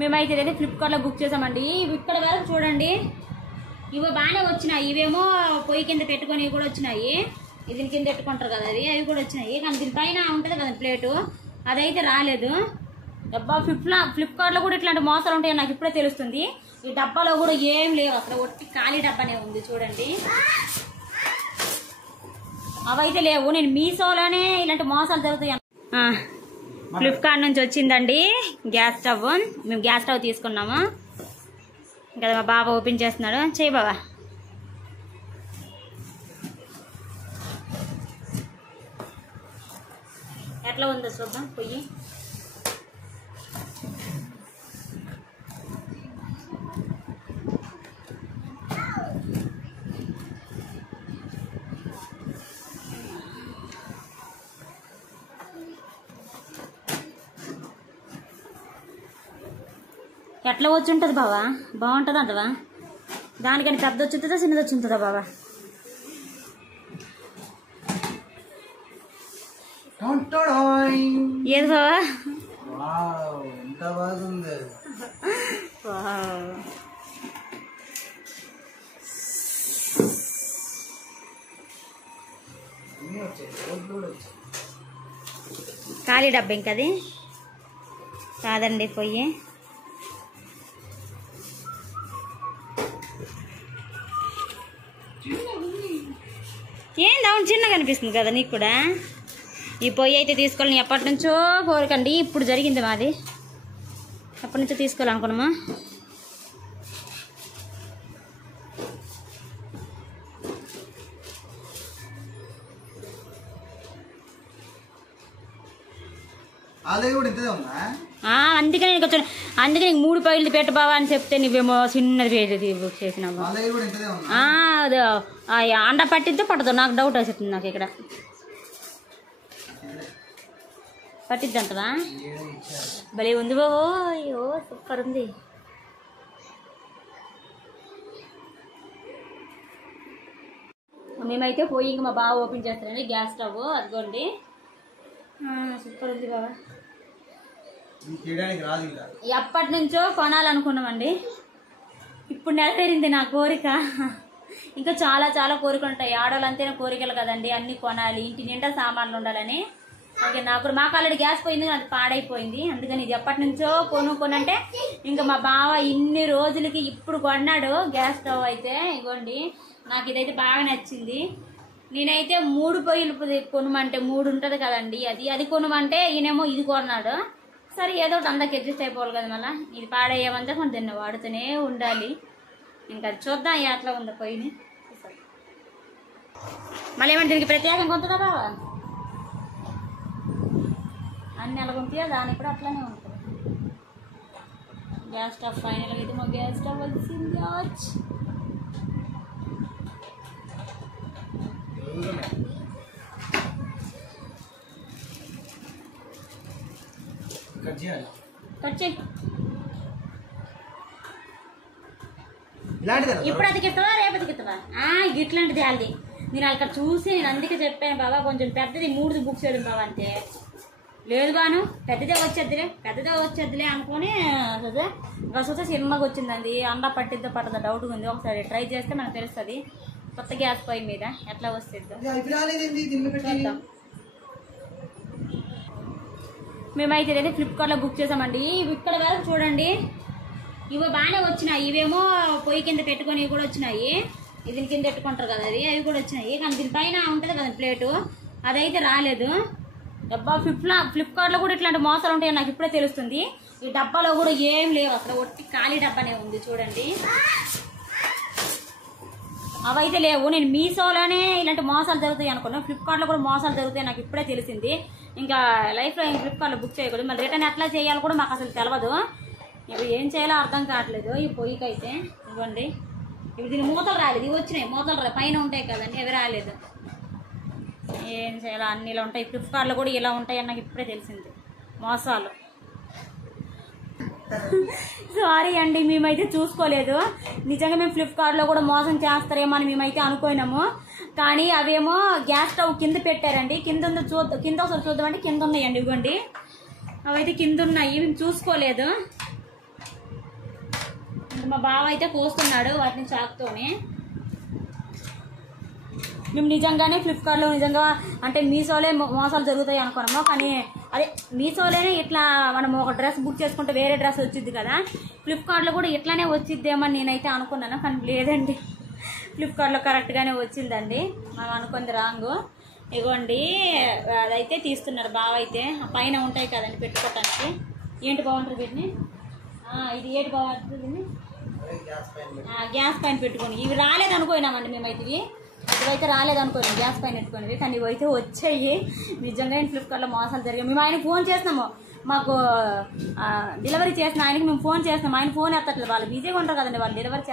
మేమైతే ఇదైతే ఫ్లిప్కార్ట్లో బుక్ చేసామండి. ఇక్కడ వరకు చూడండి, ఇవి బాగానే వచ్చినాయి. ఇవేమో పొయ్యి కింద పెట్టుకొని కూడా వచ్చినాయి. దీని కింద పెట్టుకుంటారు కదా, అవి కూడా వచ్చినాయి. కానీ దీనిపైన ఉంటుంది కదా ప్లేటు, అదైతే రాలేదు. డబ్బా ఫ్లిప్కార్ట్లో కూడా ఇట్లాంటి మోసాలు ఉంటాయో నాకు ఇప్పుడే తెలుస్తుంది. ఈ డబ్బాలో కూడా ఏం లేవు, అసలు ఒట్టి ఖాళీ డబ్బానే ఉంది చూడండి. అవైతే లేవు. నేను మీషోలోనే ఇలాంటి మోసాలు జరుగుతాయి. ఫ్లిప్కార్ట్ నుంచి వచ్చిందండి గ్యాస్ స్టవ్. మేము గ్యాస్ స్టవ్ తీసుకున్నాము. ఇంకా మా బాబా ఓపెన్ చేస్తున్నాడు. చెయ్యి బాబా. ఎట్లా ఉందో చూద్దాం పొయ్యి. ఎట్లా వచ్చి ఉంటుంది బాబా? బాగుంటుంది అంటవా? దానికని పెద్ద వచ్చి ఉంటుందా చిన్నది వచ్చి ఉంటుందా బాబా? ఏది బాబా? ఎంత బాగుంది. ఖాళీ డబ్బా ఇంకది కాదండి పొయ్యి. ఏంది అవును చిన్నగా అనిపిస్తుంది కదా నీకు కూడా. ఈ పొయ్యి అయితే తీసుకోవాలని ఎప్పటి నుంచో కోరికండి. ఇప్పుడు జరిగింది మాది. ఎప్పటి నుంచో తీసుకోవాలనుకున్నామా. అందుకనే నీకు వచ్చాను. అందుకే నీకు 3 పొయ్యిలు పెట్టు బావా అని చెప్తే నువ్వేమో చిన్నది బుక్ చేసినావు. అది అండ పట్టిద్దో పట్టదో నాకు డౌట్ వస్తుంది. నాకు ఇక్కడ పట్టిద్ది అంటదా? భలే ఉంది బాబో. అయ్యో సూపర్ ఉంది. మేమైతే పోయి ఇంక మా బావ ఓపెన్ చేస్తానండి గ్యాస్ స్టవ్. అదిగోండి సూపర్ ఉంది బాబా. ఎప్పటి నుంచో కొనాలనుకున్నామండి. ఇప్పుడు నెరవేరింది నా కోరిక. ఇంకా చాలా చాలా కోరికలు ఉంటాయి. ఆడవాళ్ళంతేనే కోరికలు కదండి, అన్ని కొనాలి, ఇంటి నిండా సామాన్లు ఉండాలని. ఓకే, మాకు ఆల్రెడీ గ్యాస్ పోయింది, అది పాడైపోయింది. అందుకని ఇది ఎప్పటి నుంచో కొనుక్కోనంటే ఇంకా మా బావ ఇన్ని రోజులకి ఇప్పుడు కొన్నాడు గ్యాస్ స్టవ్ అయితే. ఇగోండి నాకు ఇదైతే బాగా నచ్చింది. నేనైతే 3 పొయ్యిలు కొనమంటే 3 ఉంటుంది కదండి, అది కొనమంటే ఈయనేమో ఇది కొన్నాడు. సరే ఏదో ఒకటి అందరికి అడ్జస్ట్ అయిపోవాలి కదా. మళ్ళీ ఇది పాడయ్యేమంతా కొంచెం దీన్ని వాడుతూనే ఉండాలి. ఇంకా చూద్దాం ఎట్లా ఉందో పొయ్యిని. మళ్ళీ ఏమంటే దీనికి ప్రత్యేకంగా ఉంటుందా బావా? అన్ని ఎలా ఉంటాయో దానికి కూడా అట్లానే ఉంటుంది. గ్యాస్ స్టవ్ ఫైనల్గా అయితే మా గ్యాస్ స్టవ్ వచ్చింది. ఇప్పుడు అతికిస్తావా రేపు అతికిస్తావా? ఇట్లాంటిది అది నేను అక్కడ చూసి నేను అందుకే చెప్పాను బాబా కొంచెం పెద్దది 3 బుక్ చేయడం బాబా. అంతే లేదు బాను పెద్దదే వచ్చేద్దిలే అనుకుని వస్తే సినిమాకి వచ్చిందండి. అండా పట్టిద్దో పట్టదో డౌట్గా ఉంది. ఒకసారి ట్రై చేస్తే మనకు తెలుస్తుంది కొత్త గ్యాస్ పొయ్యి మీద ఎట్లా వస్తుందో. మేమైతే ఇదైతే ఫ్లిప్కార్ట్లో బుక్ చేసామండి. ఇక్కడ వరకు చూడండి, ఇవి బాగానే వచ్చినాయి. ఇవేమో పొయ్యి కింద పెట్టుకొని కూడా వచ్చినాయి. దీని కింద పెట్టుకుంటారు కదా, అవి కూడా వచ్చినాయి. కానీ దీనిపైన ఉంటుంది కదా ప్లేటు, అదైతే రాలేదు. డబ్బా ఫ్లిప్కార్ట్లో కూడా ఇట్లాంటి మోసాలు ఉంటాయో నాకు ఇప్పుడే తెలుస్తుంది. ఈ డబ్బాలో కూడా ఏం లేవు, అసలు ఒట్టి ఖాళీ డబ్బానే ఉంది చూడండి. అవైతే లేవు. నేను మీషోలోనే ఇలాంటి మోసాలు జరుగుతాయి అనుకున్నాను. ఫ్లిప్కార్ట్లో కూడా మోసాలు జరుగుతాయి నాకు ఇప్పుడే తెలిసింది. ఇంకా లైఫ్లో ఫ్లిప్కార్ట్లో బుక్ చేయకూడదు. మళ్ళీ రిటర్న్ ఎట్లా చేయాలో కూడా మాకు అసలు తెలియదు. ఇప్పుడు ఏం చేయాలో అర్థం కావట్లేదు. ఈ పొయ్యికి అయితే ఇవ్వండి, ఇప్పుడు దీని మూతలు రాలేదు. ఇవి వచ్చినాయి మూతలు పైన ఉంటాయి కదండి, అవి రాలేదు. ఏం చేయాలో అన్ని ఇలా ఉంటాయి. ఫ్లిప్కార్ట్లో కూడా ఇలా ఉంటాయని నాకు ఇప్పుడే తెలిసింది మోసాలు. సారీ అండి, మేమైతే చూసుకోలేదు. నిజంగా మేము ఫ్లిప్కార్ట్లో కూడా మోసం చేస్తారేమో అని మేమైతే అనుకోయినాము. కానీ అవేమో గ్యాస్ స్టవ్ కింద పెట్టారండి. కింద ఒకసారి చూద్దామంటే కింద ఉన్నాయండి. ఇవ్వండి అవైతే కింద ఉన్నాయి, మేము చూసుకోలేదు. మా బావ అయితే కోస్తున్నాడు వాటిని చాకుతోనే. మేము నిజంగానే ఫ్లిప్కార్ట్లో నిజంగా అంటే మీషోలే మోసాలు జరుగుతాయి అనుకున్నాము. కానీ అదే మీషోలోనే ఇట్లా మనం ఒక డ్రెస్ బుక్ చేసుకుంటే వేరే డ్రెస్ వచ్చింది కదా, ఫ్లిప్కార్ట్లో కూడా ఇట్లానే వచ్చిద్దేమని నేనైతే అనుకున్నాను. కానీ లేదండి, ఫ్లిప్కార్ట్లో కరెక్ట్గానే వచ్చిందండి. మనం అనుకుంది రాంగు. ఇగోండి అదైతే తీస్తున్నారు బావ అయితే. పైన ఉంటాయి కదండి పెట్టుకోవటానికి. ఏంటి బాగుంటుంది వీటిని, ఇది ఏంటి బాగుంటుంది దీన్ని గ్యాస్ పైన పెట్టుకొని. ఇవి రాలేదనుకోయినామండి మేమైతే, ఇవైతే రాలేదనుకోండి గ్యాస్ పైన పెట్టుకునేవి. కానీ ఇవైతే వచ్చాయి. నిజంగా ఫ్లిప్కార్ట్లో మోసాలు జరిగాయి. మేము ఆయన ఫోన్ చేసినాము, మాకు డెలివరీ చేసిన ఆయనకి మేము ఫోన్ చేస్తున్నాం. ఆయన ఫోన్ ఎత్తట్లేదు. వాళ్ళు బిజీగా ఉంటారు కదండి, వాళ్ళు డెలివరీ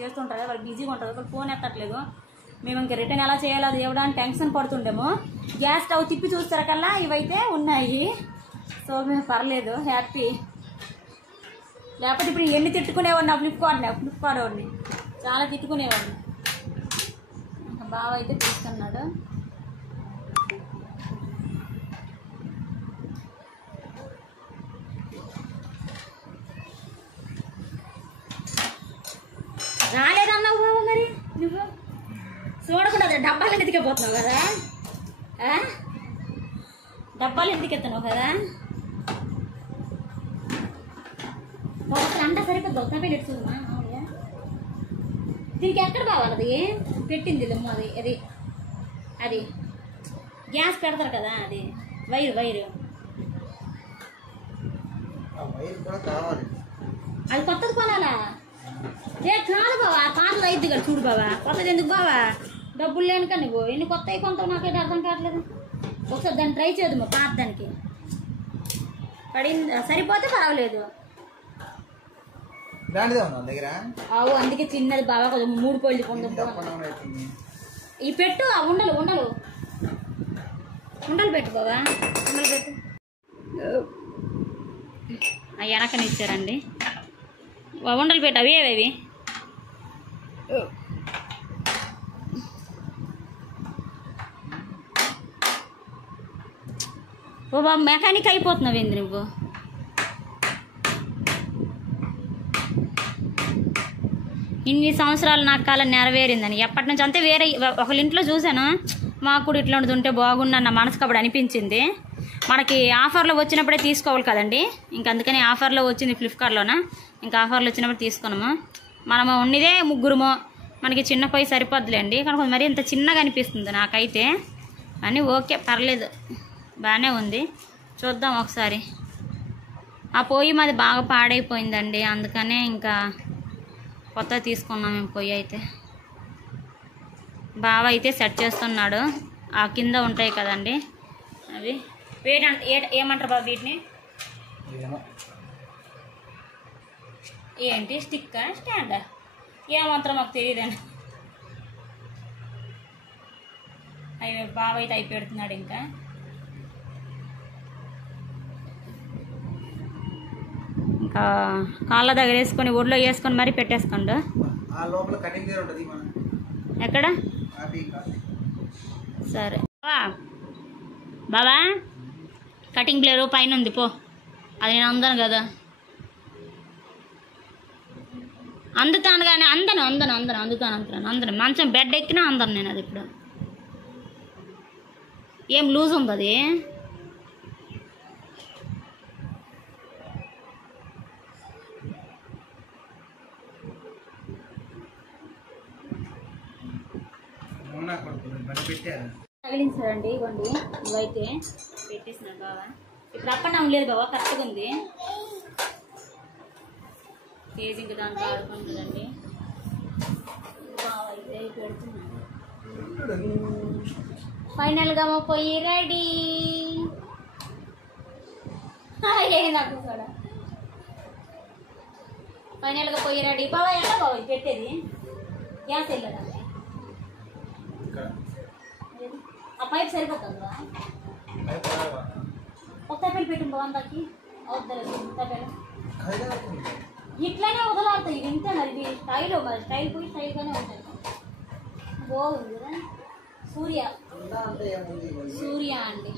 చేస్తుంటారు కదా, వాళ్ళు బిజీగా ఉంటారు, వాళ్ళు ఫోన్ ఎత్తట్లేదు. మేము ఇంకా రిటర్న్ ఎలా చేయాలో అది ఇవ్వడానికి టెన్షన్ పడుతుండేమో. గ్యాస్ స్టవ్ తిప్పి చూస్తారకల్లా ఇవైతే ఉన్నాయి. సో మేము పర్లేదు, హ్యాపీ. లేకపోతే ఇప్పుడు ఎన్ని తిట్టుకునేవాడిని ఫ్లిప్కార్ట్ వాడిని చాలా తిట్టుకునేవాడిని. బావ అయితే తీసుకున్నాడు. రాలేదన్నావు బావ, మరి నువ్వు చూడకుండా డబ్బాలు ఎత్తుకెళ్ళిపోతున్నావు కదా, డబ్బాలు ఎత్తుకెత్తున్నావు కదా. ఒకసారి అంతా సరిపోద్ది, ఒక పెట్టి ఎట్టుకుందా మామూలుగా. దీనికి ఎక్కడ కావాలి అది పెట్టింది అది అది అది గ్యాస్ పెడతారు కదా, అది వైరు అది కొత్తది కొనాలా? కాదు బావా, పాతది అయిద్ది కదా చూడు బావా, కొత్తది ఎందుకు బావా? డబ్బులు లేని కానీ నువ్వు ఎన్ని కొత్త కొంటావు నాకైతే అర్థం కావట్లేదు. ఒకసారి దాన్ని ట్రై చేయదు పాత దానికి పడింది, సరిపోతే పర్వాలేదు. అవు అందుకే చిన్నది బాగా కొంచెం 3 కోళ్ళు ఈ పెట్టు. ఉండలు పెట్టు బాబా, ఉండలు పెట్టు. అవి వెనకనిచ్చారండి. ఉండలు పెట్టు, అవి ఏవేవి ఓ బాబు మెకానిక్ అయిపోతున్నావు ఏంది నువ్వు? ఇన్ని సంవత్సరాలు నాకు కాలం నెరవేరిందని ఎప్పటి నుంచి అంతే. వేరే ఒకళ్ళ ఇంట్లో చూశాను, మాకు కూడా ఇట్లాంటిది ఉంటే బాగుండన్న మనసుకు అప్పుడు అనిపించింది. మనకి ఆఫర్లో వచ్చినప్పుడే తీసుకోవాలి కదండి, ఇంకా అందుకని ఆఫర్లో వచ్చింది ఫ్లిప్కార్ట్లోన. ఇంకా ఆఫర్లో వచ్చినప్పుడు తీసుకున్నాము. మనము ఉన్నదే 3, మనకి చిన్న పొయ్యి సరిపోద్దులేండి. కానీ మరి ఇంత చిన్నగా అనిపిస్తుంది నాకైతే. అని ఓకే పర్లేదు, బాగానే ఉంది. చూద్దాం ఒకసారి. ఆ పొయ్యి మాది బాగా పాడైపోయిందండి, అందుకనే ఇంకా కొత్త తీసుకున్నాం మేము పొయ్యి అయితే. బావ అయితే సెట్ చేస్తున్నాడు. ఆ కింద ఉంటాయి కదండి అవి ఏమంటారు బాబు వీటిని? ఏంటి స్టిక్కా స్టాండా ఏమంటారో మాకు తెలియదండి. అవి బావ అయితే అయి పెడుతున్నాడు. ఇంకా ఇంకా కాళ్ళ దగ్గర వేసుకొని ఒడిలో వేసుకొని మరీ పెట్టేసుకోండు. ఎక్కడ సరే బాబా కటింగ్ ప్లేరు పైన ఉంది పో. అది నేను అందాను కదా, అందుతాను కానీ అందుతాను మంచం బెడ్ ఎక్కినా అందను నేను. అది ఇప్పుడు ఏం లూజ్ ఉంది అది. తగిలించారండి. ఇవ్వండి ఇవైతే పెట్టేసినాడు బాబా. ఇప్పుడు అప్పన్నా లేదు బాబా, కరెక్ట్గా ఉంది. కేజీ ఇంకా దాంట్లో ఆడుకుంటుందండి. బాబా అయితే పెడుతున్నాడు. ఫైనల్గా మా పొయ్యి రెడీ. నాకు కూడా ఫైనల్గా పొయ్యి రెడీ. బాబా ఎలా బాబా పెట్టేది? గ్యాస్ వెళ్ళదండి. ఆ పైప్ సరిపోతుందా? కొత్త పెళ్ళి పెట్టిన బాగుందాకి ఇట్లనే వదలాడుతాయి. ఇది ఇంతే మరి, ఇది స్టైల్ మరి, స్టైల్ పోయి స్టైల్గానే ఉంటుంది. బాగుంది కదా. సూర్య అండి.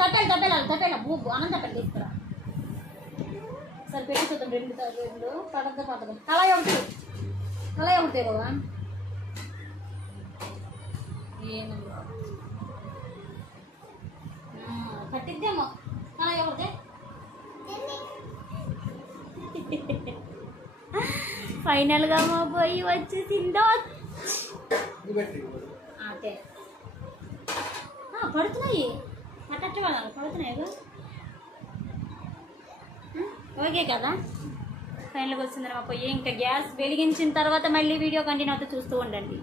తట్టెలు మూగు అనంత పెళ్ళి తీసుకురా. సరే పెట్టి చూద్దాం రెండు పడద్దు అలా ఒకటి బాబా ఏమన్నా పట్టిద్దేమో అలా ఒకటి ఫైనల్గా మా పోయి వచ్చేసిందో అదే పడుతున్నాయి పట్టచ్చు కదా పడుతున్నాయి ఓకే కదా ఫైనల్గా వస్తుంది మా పొయ్యి ఇంకా గ్యాస్ వెలిగించిన తర్వాత మళ్ళీ వీడియో కంటిన్యూ అవుతూ చూస్తూ ఉండండి